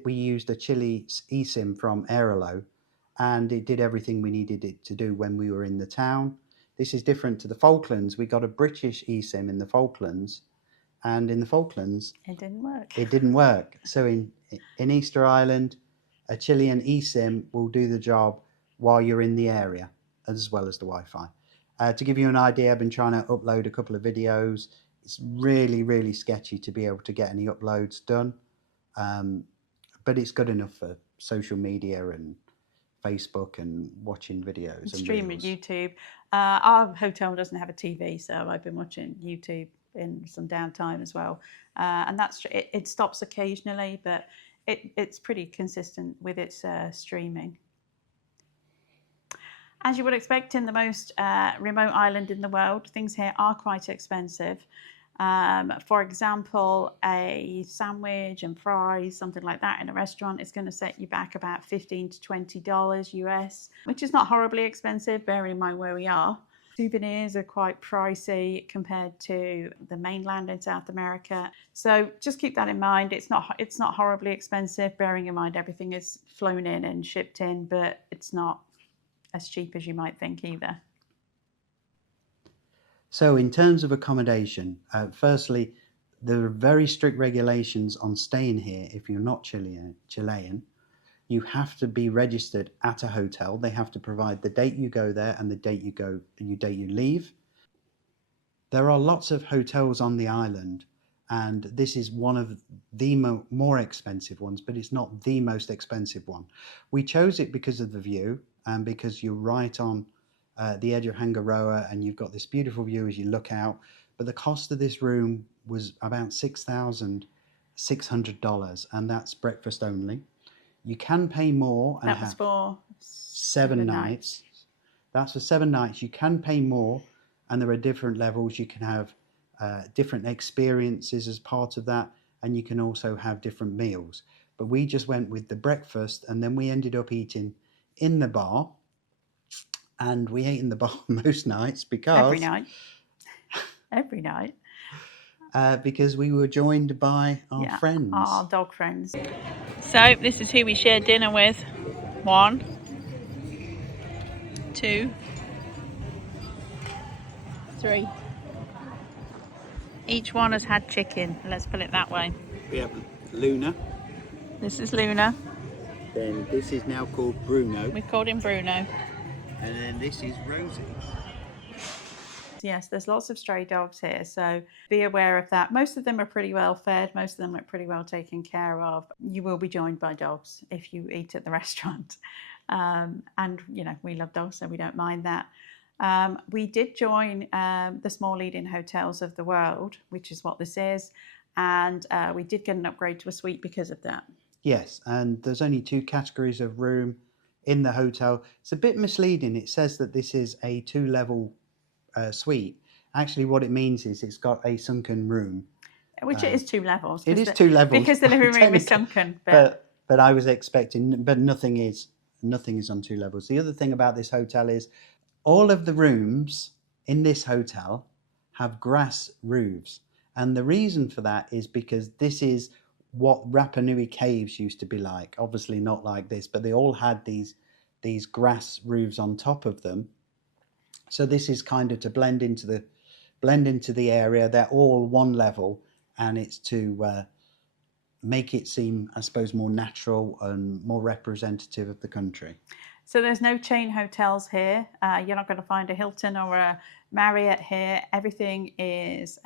we used a Chile eSIM from Aerolo, and it did everything we needed it to do when we were in the town. This is different to the Falklands. We got a British eSIM in the Falklands, and in the Falklands it didn't work. It didn't work. So in Easter Island, a Chilean eSIM will do the job while you're in the area, as well as the Wi-Fi. To give you an idea, I've been trying to upload a couple of videos. It's really, really sketchy to be able to get any uploads done, but it's good enough for social media and Facebook and watching videos and streaming YouTube. Our hotel doesn't have a TV, so I've been watching YouTube in some downtime as well, and it stops occasionally, but it's pretty consistent with its streaming. As you would expect in the most remote island in the world, things here are quite expensive. For example, a sandwich and fries, something like that in a restaurant is going to set you back about $15 to $20 US, which is not horribly expensive, bearing in mind where we are. Souvenirs are quite pricey compared to the mainland in South America. So just keep that in mind. It's not horribly expensive, bearing in mind everything is flown in and shipped in, but it's not as cheap as you might think either. So, in terms of accommodation, firstly, there are very strict regulations on staying here if you're not Chilean. You have to be registered at a hotel. They have to provide the date you go there and the date you leave. There are lots of hotels on the island, and this is one of the more expensive ones, but it's not the most expensive one. We chose it because of the view and because you're right on the edge of Hangaroa and you've got this beautiful view as you look out. But the cost of this room was about $6,600, and that's breakfast only. You can pay more and That was have for 7 nights. That's for 7 nights. You can pay more, and there are different levels. You can have different experiences as part of that, and you can also have different meals. But we just went with the breakfast, and then we ended up eating in the bar. And we ate in the bar most nights Every night. Every night. Because we were joined by our friends. Our dog friends. So this is who we shared dinner with. 1, 2, 3. Each one has had chicken, let's put it that way. We have Luna. This is Luna. Then this is now called Bruno. We called him Bruno. And then this is Rosie. Yes, there's lots of stray dogs here, so be aware of that. Most of them are pretty well fed, most of them are pretty well taken care of. You will be joined by dogs if you eat at the restaurant. And, you know, we love dogs, so we don't mind that. We did join the small leading hotels of the world, which is what this is, and we did get an upgrade to a suite because of that. Yes, and there's only 2 categories of room in the hotel. It's a bit misleading. It says that this is a 2-level suite. Actually, what it means is it's got a sunken room. Which it is 2 levels. It is 2 levels. Because the living room is sunken. But I was expecting, but nothing is on 2 levels. The other thing about this hotel is all of the rooms in this hotel have grass roofs. And the reason for that is because this is what Rapa Nui caves used to be like. Obviously not like this, but they all had these grass roofs on top of them. So this is kind of to blend into the area. They're all 1 level, and it's to make it seem, I suppose, more natural and more representative of the country. So there's no chain hotels here. You're not going to find a Hilton or a Marriott here. Everything is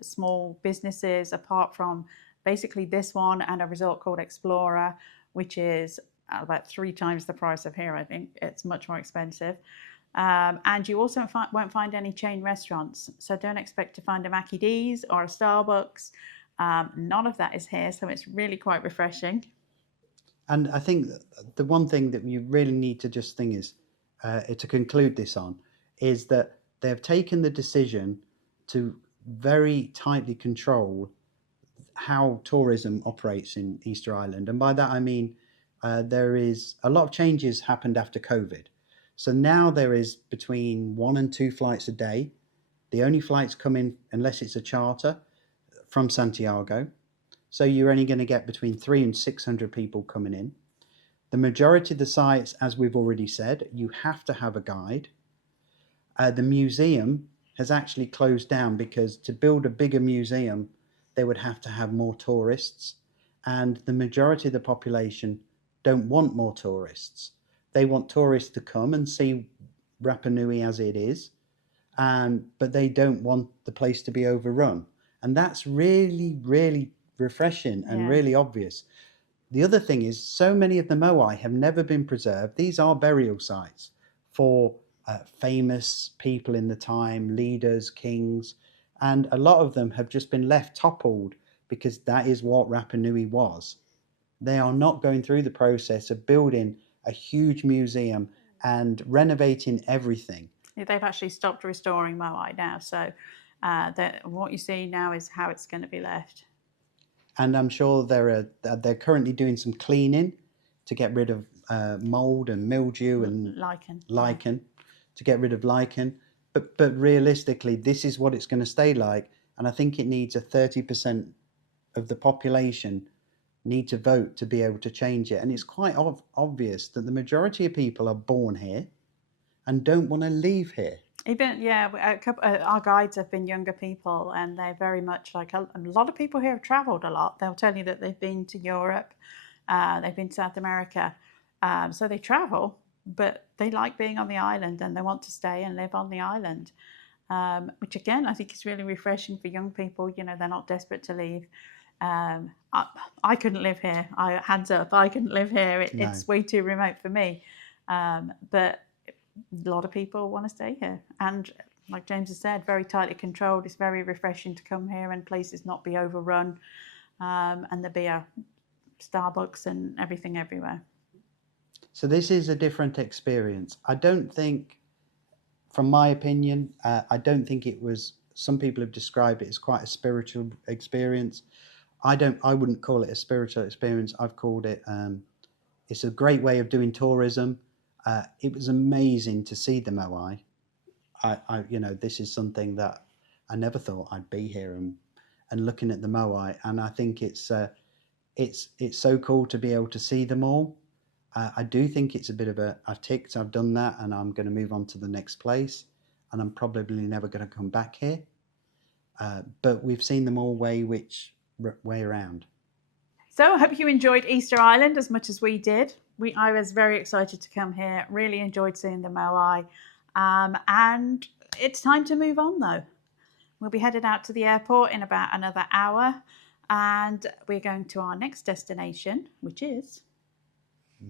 small businesses, apart from basically this one and a resort called Explorer, which is about 3 times the price of here, I think. It's much more expensive. And you also won't find any chain restaurants. So don't expect to find a Mackie D's or a Starbucks. None of that is here, so it's really quite refreshing. And I think the one thing that you really need to just think is, to conclude this on, is that they have taken the decision to very tightly control how tourism operates in Easter Island. And by that I mean there is a lot of changes happened after COVID. So now there is between 1 and 2 flights a day. The only flights come in, unless it's a charter, from Santiago. So you're only going to get between 300 and 600 people coming in. The majority of the sites, as we've already said, you have to have a guide. The museum has actually closed down because to build a bigger museum, they would have to have more tourists. And the majority of the population don't want more tourists. They want tourists to come and see Rapa Nui as it is, but they don't want the place to be overrun. And that's really, really refreshing and really obvious. The other thing is, so many of the Moai have never been preserved. These are burial sites for famous people in the time, leaders, kings, and a lot of them have just been left toppled because that is what Rapa Nui was. They are not going through the process of building a huge museum and renovating everything. They've actually stopped restoring Moai now, so what you see now is how it's going to be left. And I'm sure they're currently doing some cleaning to get rid of mold and mildew and lichen to get rid of lichen. But realistically, this is what it's going to stay like, and I think it needs a 30% of the population need to vote to be able to change it. And it's quite obvious that the majority of people are born here and don't want to leave here. Even a couple, our guides have been younger people, and they're very much like a lot of people here have travelled a lot. They'll tell you that they've been to Europe, they've been to South America, so they travel, but they like being on the island and they want to stay and live on the island. Which again, I think is really refreshing for young people. You know, they're not desperate to leave. I couldn't live here. Hands up, I couldn't live here. No. It's way too remote for me. But a lot of people want to stay here, and like James has said, very tightly controlled. It's very refreshing to come here and places not be overrun, and there be a Starbucks and everything everywhere. So this is a different experience. I don't think, from my opinion, I don't think it was. Some people have described it as quite a spiritual experience. I wouldn't call it a spiritual experience. I've called it. It's a great way of doing tourism. It was amazing to see the Moai. This is something that I never thought I'd be here and looking at the Moai, and I think it's so cool to be able to see them all. I do think it's a bit of I've done that, and I'm going to move on to the next place, and I'm probably never going to come back here. But we've seen them all way around. So I hope you enjoyed Easter Island as much as we did. I was very excited to come here, really enjoyed seeing the Moai. And it's time to move on though. We'll be headed out to the airport in about another hour, and we're going to our next destination, which is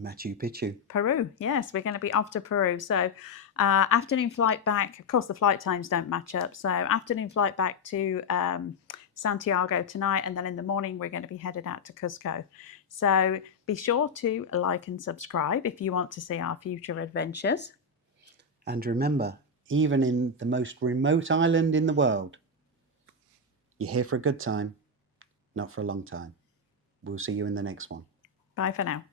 Machu Picchu. Peru. Yes, we're going to be off to Peru. So afternoon flight back. Of course, the flight times don't match up. So afternoon flight back to Santiago tonight, and then in the morning we're going to be headed out to Cusco. So be sure to like and subscribe if you want to see our future adventures. And remember, even in the most remote island in the world, you're here for a good time, not for a long time. We'll see you in the next one. Bye for now.